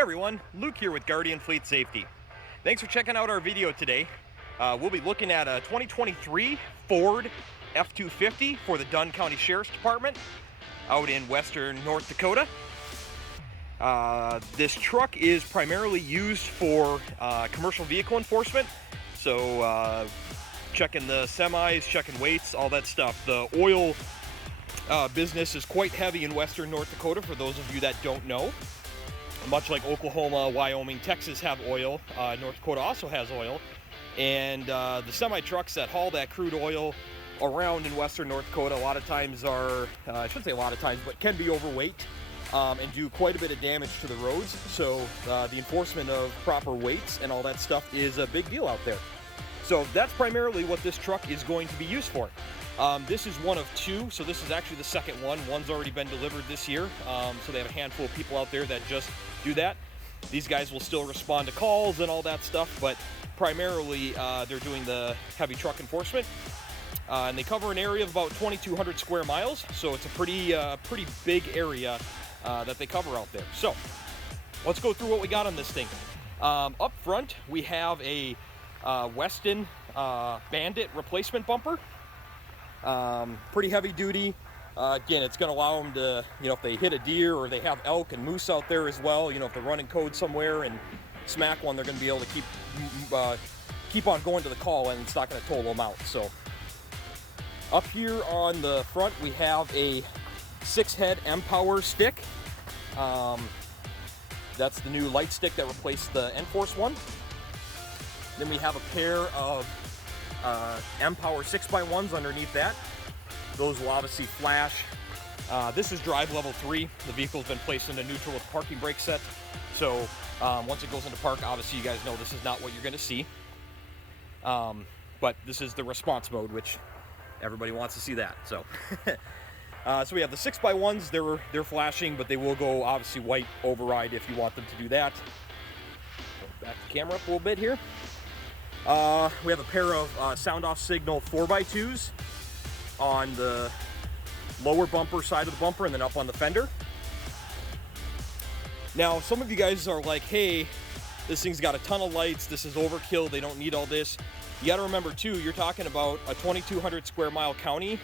Hey everyone, Luke here with Guardian Fleet Safety. Thanks for checking out our video today. We'll be looking at a 2023 Ford F250 for the Dunn County Sheriff's Department out in western North Dakota. This truck is primarily used for commercial vehicle enforcement, so checking the semis, checking weights, all that stuff. The oil business is quite heavy in western North Dakota, for those of you that don't know. Much like Oklahoma, Wyoming, Texas have oil, North Dakota also has oil, and the semi-trucks that haul that crude oil around in western North Dakota a lot of times are, I shouldn't say a lot of times, but can be overweight and do quite a bit of damage to the roads. So the enforcement of proper weights and all that stuff is a big deal out there. So that's primarily what this truck is going to be used for. This is one of two, so this is actually the second one. One's already been delivered this year, so they have a handful of people out there that just do that. These guys will still respond to calls and all that stuff, but primarily they're doing the heavy truck enforcement. And they cover an area of about 2,200 square miles, so it's a pretty big area that they cover out there. So let's go through what we got on this thing. Up front, we have a Weston Bandit replacement bumper. Pretty heavy duty. Again, it's going to allow them to, if they hit a deer or they have elk and moose out there as well, if they're running code somewhere and smack one, they're going to be able to keep on going to the call, and it's not going to total them out. So up here on the front, we have a 6-head M-Power stick. That's the new light stick that replaced the Enforce one. Then we have a pair of M-Power 6x1s underneath that. Those will obviously flash. This is drive level 3. The vehicle's been placed into neutral with parking brake set. So once it goes into park, obviously you guys know this is not what you're going to see. But this is the response mode, which everybody wants to see that. So so we have the 6x1s. They're flashing, but they will go obviously white override if you want them to do that. Back the camera up a little bit here. We have a pair of SoundOff Signal 4x2s on the lower bumper side of the bumper and then up on the fender. Now, some of you guys are like, hey, this thing's got a ton of lights, this is overkill, they don't need all this. You got to remember too, you're talking about a 2,200 square mile county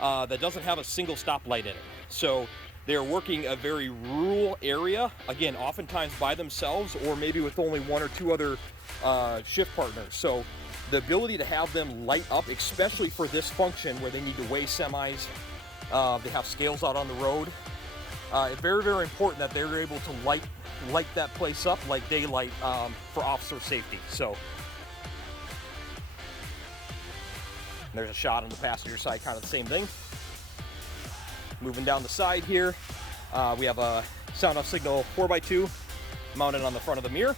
that doesn't have a single stoplight in it. So they're working a very rural area, again, oftentimes by themselves or maybe with only one or two other shift partners. So the ability to have them light up, especially for this function where they need to weigh semis, they have scales out on the road. It's very, very important that they're able to light that place up like daylight for officer safety. So there's a shot on the passenger side, kind of the same thing. Moving down the side here, we have a SoundOff Signal 4x2 mounted on the front of the mirror.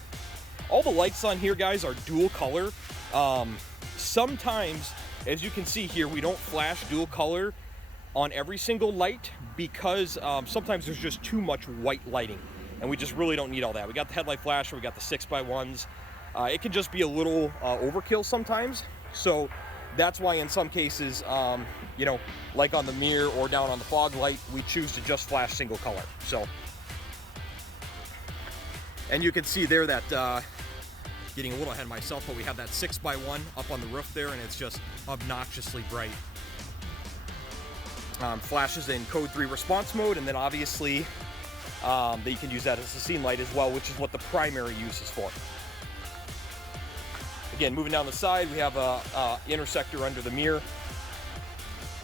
All the lights on here, guys, are dual color. Sometimes, as you can see here, we don't flash dual color on every single light because sometimes there's just too much white lighting, and we just really don't need all that. We got the headlight flasher, we got the 6x1s. It can just be a little overkill sometimes. So that's why in some cases, like on the mirror or down on the fog light, we choose to just flash single color. So, and you can see there that, getting a little ahead of myself, but we have that 6x1 up on the roof there, and it's just obnoxiously bright. Flashes in code 3 response mode, and then obviously you can use that as a scene light as well, which is what the primary use is for. Again, moving down the side, we have a intersector under the mirror.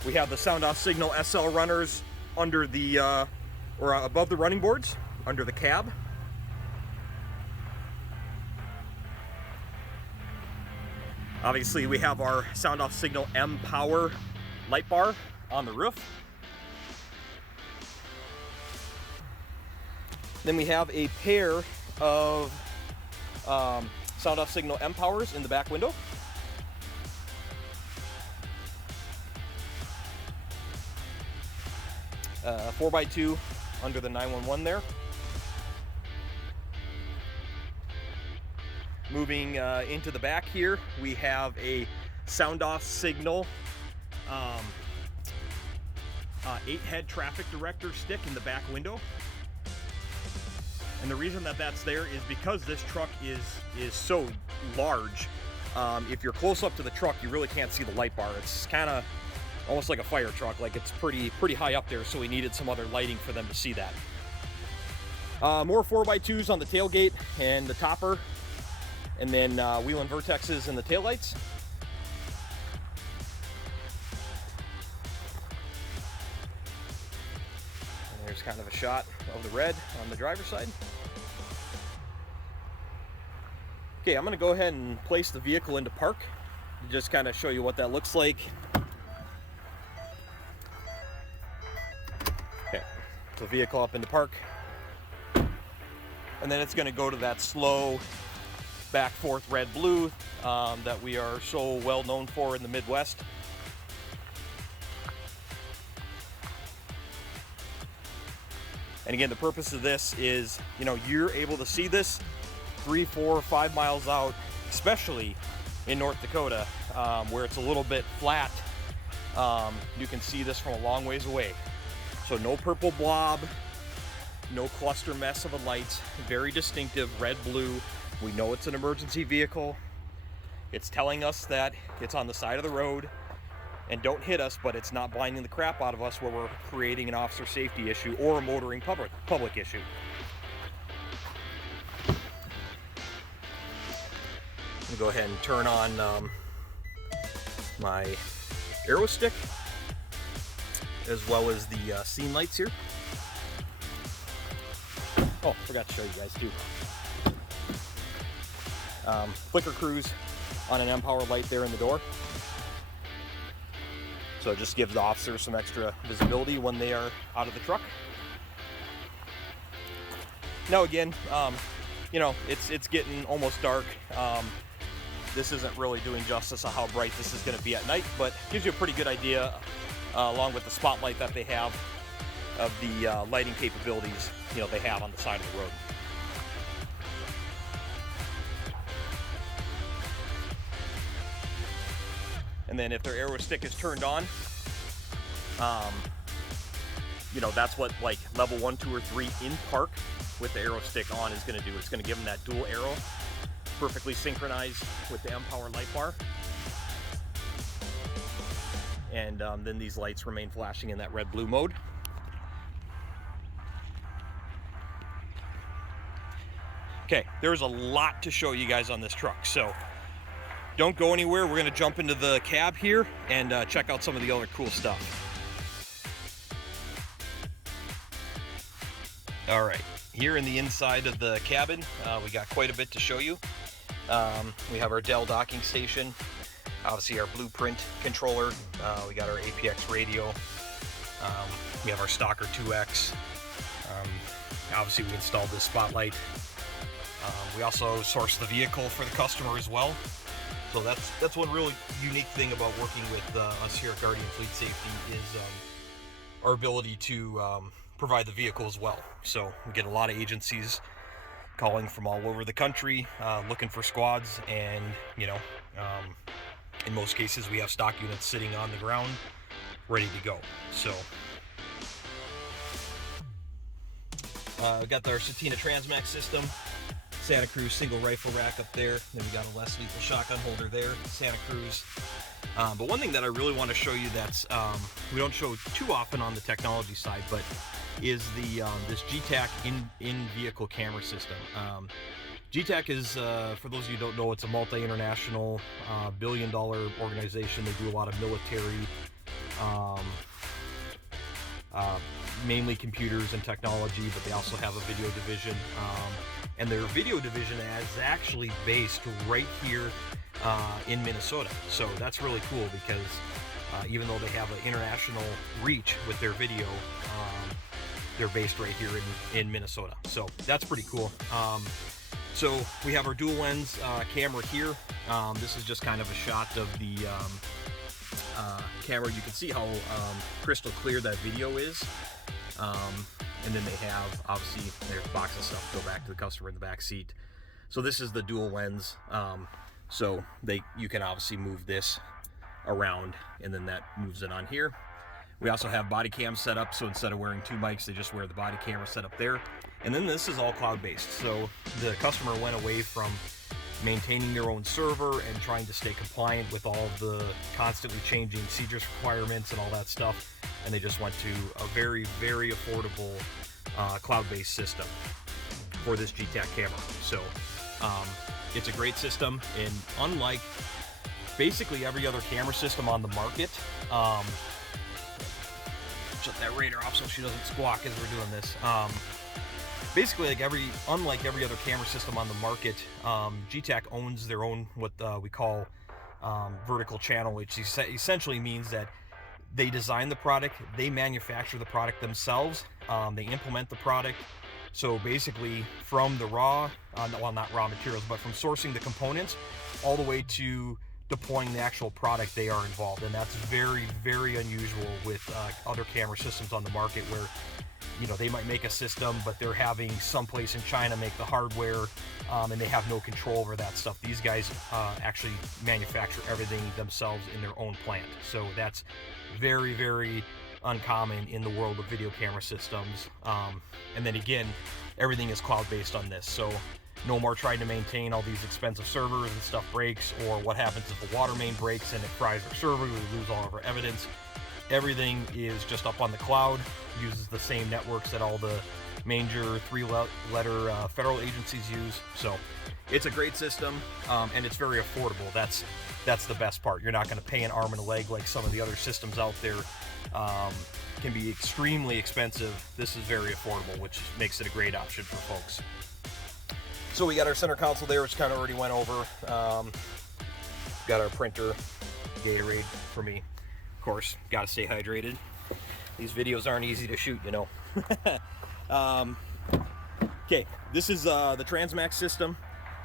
We have the SoundOff Signal SL runners under the or above the running boards, under the cab. Obviously, we have our SoundOff Signal M-Power light bar on the roof. Then we have a pair of SoundOff Signal M-Powers in the back window. A 4x2 under the 911 there. Moving into the back here, we have a SoundOff Signal 8-head traffic director stick in the back window. And the reason that that's there is because this truck is so large. If you're close up to the truck, you really can't see the light bar. It's kind of almost like a fire truck, like it's pretty high up there, so we needed some other lighting for them to see that. More 4x2s on the tailgate and the topper, and then wheel and vertexes in the taillights. And there's kind of a shot of the red on the driver's side. Okay, I'm going to go ahead and place the vehicle into park to just kind of show you what that looks like. Okay, so vehicle up into park. And then it's going to go to that slow back forth red-blue that we are so well known for in the Midwest. And again, the purpose of this is, you know, you're able to see this 3, 4, 5 miles out, especially in North Dakota, where it's a little bit flat. You can see this from a long ways away. So no purple blob, no cluster mess of a light, very distinctive red-blue. We know it's an emergency vehicle. It's telling us that it's on the side of the road and don't hit us, but it's not blinding the crap out of us where we're creating an officer safety issue or a motoring public issue. I'm gonna go ahead and turn on my arrow stick as well as the scene lights here. Oh, forgot to show you guys too. Flicker cruise on an M-Power light there in the door. So it just gives the officers some extra visibility when they are out of the truck. Now again, you know, it's getting almost dark. This isn't really doing justice on how bright this is going to be at night, but gives you a pretty good idea, along with the spotlight that they have, of the lighting capabilities, you know, they have on the side of the road. And then if their arrow stick is turned on, you know, that's what like level 1, 2, or 3 in park with the arrow stick on is going to do. It's going to give them that dual arrow, perfectly synchronized with the M-Power light bar. And then these lights remain flashing in that red-blue mode. Okay, there's a lot to show you guys on this truck, so don't go anywhere. We're going to jump into the cab here and check out some of the other cool stuff. All right, here in the inside of the cabin, we got quite a bit to show you. We have our Dell docking station, obviously our bluePRINT controller, we got our APX radio, we have our Stalker 2X, obviously we installed this spotlight. We also sourced the vehicle for the customer as well. So that's one really unique thing about working with us here at Guardian Fleet Safety is our ability to provide the vehicle as well. So we get a lot of agencies calling from all over the country looking for squads, and you know, in most cases we have stock units sitting on the ground ready to go. So we got our Satina Transmax system, Santa Cruz single rifle rack up there, then we got a less lethal shotgun holder there, Santa Cruz. But one thing that I really want to show you that's we don't show too often on the technology side, but is the this GTAC in-vehicle camera system. GTAC is, for those of you who don't know, it's a multi-international billion-dollar organization. They do a lot of military, mainly computers and technology, but they also have a video division. And their video division is actually based right here in Minnesota. So that's really cool because even though they have an international reach with their video, they're based right here in Minnesota. So that's pretty cool. So we have our dual lens camera here. This is just kind of a shot of the camera. You can see how crystal clear that video is. And then they have, obviously, there's a box of stuff to go back to the customer in the back seat. So this is the dual lens. So you can obviously move this around, and then that moves it on here. We also have body cam set up, so instead of wearing two mics, they just wear the body camera set up there. And then this is all cloud-based, so the customer went away from maintaining their own server and trying to stay compliant with all the constantly changing CJIS requirements and all that stuff, and they just went to a very, very affordable cloud-based system for this GTAC camera. So it's a great system, and unlike basically every other camera system on the market, shut that radar off so she doesn't squawk as we're doing this. Basically, unlike every other camera system on the market, GTAC owns their own what we call vertical channel, which essentially means that they design the product, they manufacture the product themselves, they implement the product. So basically, from the raw, well, not raw materials, but from sourcing the components all the way to deploying the actual product, they are involved. And that's very, very unusual with other camera systems on the market, where they might make a system, but they're having someplace in China make the hardware, and they have no control over that stuff. These guys actually manufacture everything themselves in their own plant. So that's very, very uncommon in the world of video camera systems. And then again, everything is cloud-based on this. So no more trying to maintain all these expensive servers and stuff breaks, or what happens if the water main breaks and it fries our server, we lose all of our evidence. Everything is just up on the cloud, uses the same networks that all the major three-letter federal agencies use. So it's a great system, and it's very affordable. That's the best part. You're not going to pay an arm and a leg like some of the other systems out there. Can be extremely expensive. This is very affordable, which makes it a great option for folks. So we got our center console there, which kind of already went over. Got our printer, Gatorade for me. Of course, got to stay hydrated. These videos aren't easy to shoot, Okay, this is the Transmax system.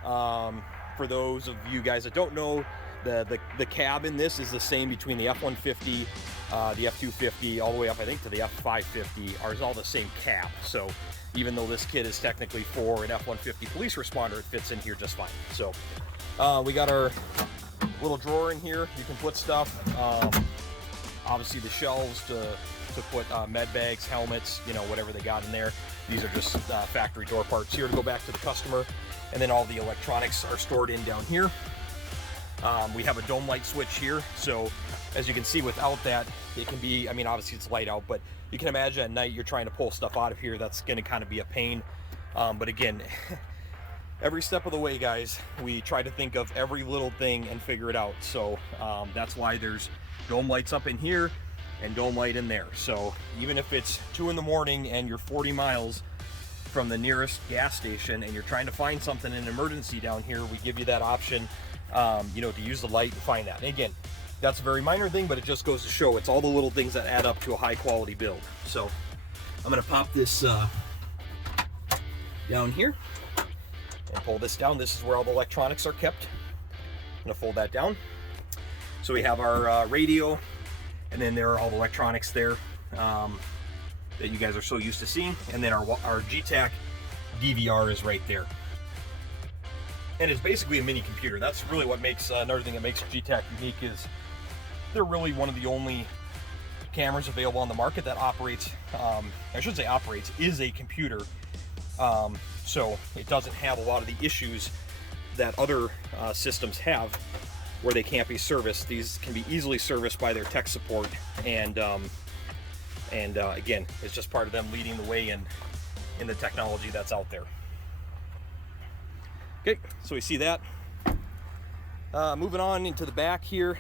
For those of you guys that don't know, the cab in this is the same between the F150, the F250, all the way up, I think, to the F550. Are all the same cab. So even though this kit is technically for an F150 police responder, it fits in here just fine. So we got our little drawer in here. You can put stuff. Obviously the shelves to put med bags, helmets, whatever they got in there. These are just factory door parts here to go back to the customer. And then all the electronics are stored in down here. We have a dome light switch here. So as you can see, without that, it can be, obviously it's light out, but you can imagine at night you're trying to pull stuff out of here. That's going to kind of be a pain. But again, every step of the way, guys, we try to think of every little thing and figure it out. So that's why there's dome lights up in here and dome light in there. So even if it's 2 in the morning and you're 40 miles from the nearest gas station and you're trying to find something in an emergency down here, we give you that option, to use the light and find that. And again, that's a very minor thing, but it just goes to show it's all the little things that add up to a high quality build. So I'm going to pop this down here and pull this down. This is where all the electronics are kept. I'm going to fold that down. So we have our radio, and then there are all the electronics there that you guys are so used to seeing. And then our GTAC DVR is right there. And it's basically a mini computer. That's really what makes, another thing that makes GTAC unique is they're really one of the only cameras available on the market that operates, I should say operates, is a computer. So it doesn't have a lot of the issues that other systems have where they can't be serviced. These can be easily serviced by their tech support, and again, it's just part of them leading the way in the technology that's out there. Okay, so we see that. Moving on into the back here,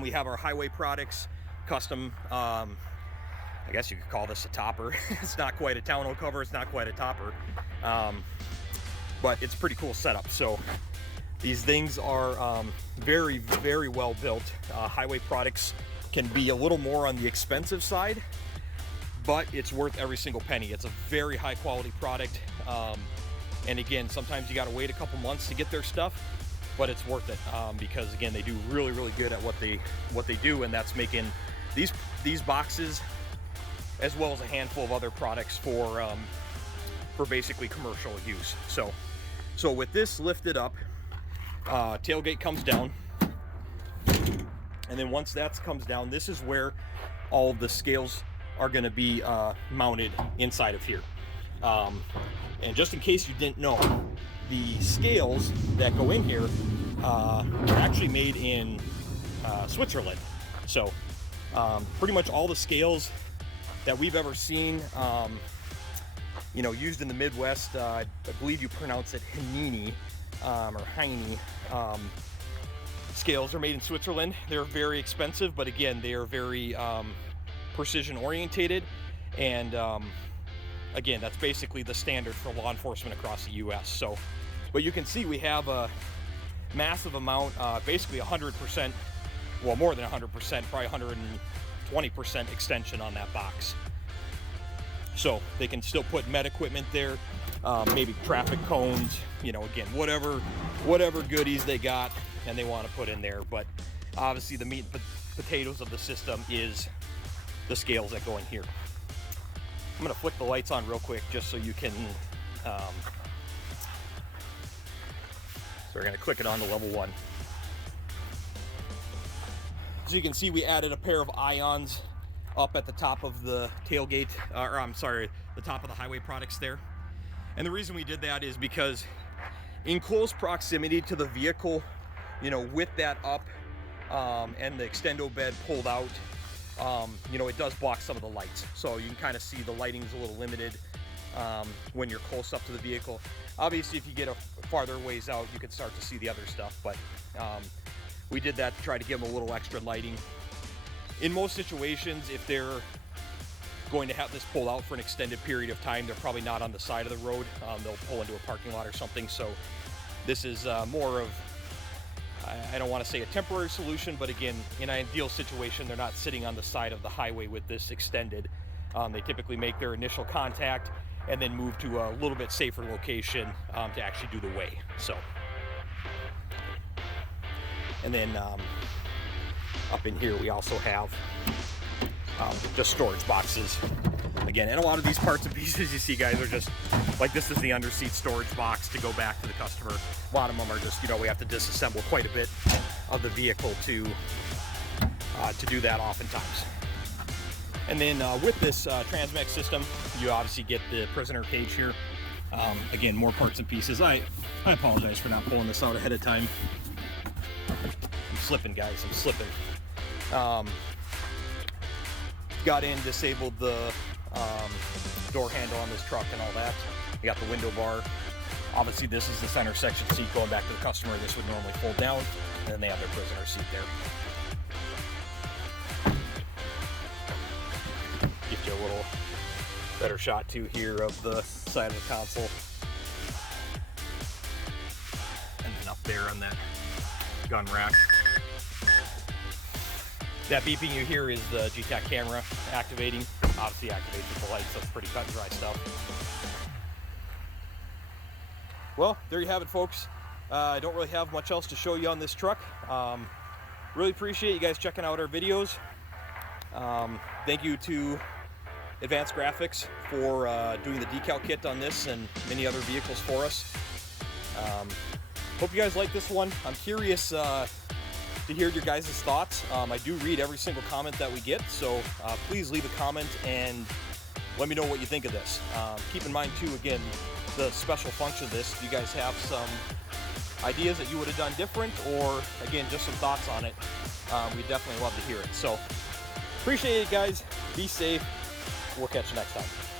we have our highway products custom. I guess you could call this a topper. It's not quite a tonneau cover. It's not quite a topper, but it's a pretty cool setup. So these things are very, very well built. Highway products can be a little more on the expensive side, but it's worth every single penny. It's a very high quality product. And again, sometimes you got to wait a couple months to get their stuff, but it's worth it because again, they do really, really good at what they do, and that's making these boxes, as well as a handful of other products for basically commercial use. So with this lifted up, tailgate comes down, and then once that comes down, this is where all of the scales are going to be mounted inside of here. And just in case you didn't know, the scales that go in here are actually made in Switzerland. So pretty much all the scales that we've ever seen, you know, used in the Midwest, I believe you pronounce it Hinini or Heine. Scales are made in Switzerland. They're very expensive, but again, they are very precision orientated, and again, that's basically the standard for law enforcement across the US. So, but you can see we have a massive amount, basically 100%, well, more than 100%, probably 120% extension on that box. So they can still put med equipment there, maybe traffic cones, you know, again, whatever goodies they got and they want to put in there. But obviously the meat and potatoes of the system is the scales that go in here. I'm gonna flick the lights on real quick just so you can, so we're gonna click it on to level 1. So you can see we added a pair of ions up at the top of the tailgate, or I'm sorry, the top of the highway products there. And the reason we did that is because in close proximity to the vehicle, you know, with that up and the extendo bed pulled out, you know, it does block some of the lights. So you can kind of see the lighting's a little limited when you're close up to the vehicle. Obviously, if you get a farther ways out, you can start to see the other stuff, but we did that to try to give them a little extra lighting. In most situations, if they're going to have this pulled out for an extended period of time, they're probably not on the side of the road. They'll pull into a parking lot or something. So this is more of, I don't want to say a temporary solution, but again, in an ideal situation, they're not sitting on the side of the highway with this extended. They typically make their initial contact and then move to a little bit safer location to actually do the weigh. So, and then up in here we also have just storage boxes again, and a lot of these parts and pieces you see, guys, are just like, this is the under seat storage box to go back to the customer. A lot of them are just, you know, we have to disassemble quite a bit of the vehicle to do that oftentimes. And then with this Transmax system, you obviously get the prisoner cage here. Again, more parts and pieces. I apologize for not pulling this out ahead of time. I'm slipping, guys, I'm slipping. Got in, disabled the door handle on this truck and all that. You got the window bar. Obviously, this is the center section seat going back to the customer. This would normally fold down, and then they have their prisoner seat there. Gives you a little better shot too here of the side of the console. And then up there on that gun rack. That beeping you hear is the GTAC camera activating. Obviously activates with the lights, so it's pretty cut and dry stuff. Well, there you have it, folks. I don't really have much else to show you on this truck. Really appreciate you guys checking out our videos. Thank you to Advanced Graphics for doing the decal kit on this and many other vehicles for us. Hope you guys like this one. I'm curious to hear your guys' thoughts. I do read every single comment that we get, so please leave a comment and let me know what you think of this. Keep in mind too, again, the special function of this. If you guys have some ideas that you would have done different, or again, just some thoughts on it, we'd definitely love to hear it. So appreciate it, guys. Be safe. We'll catch you next time.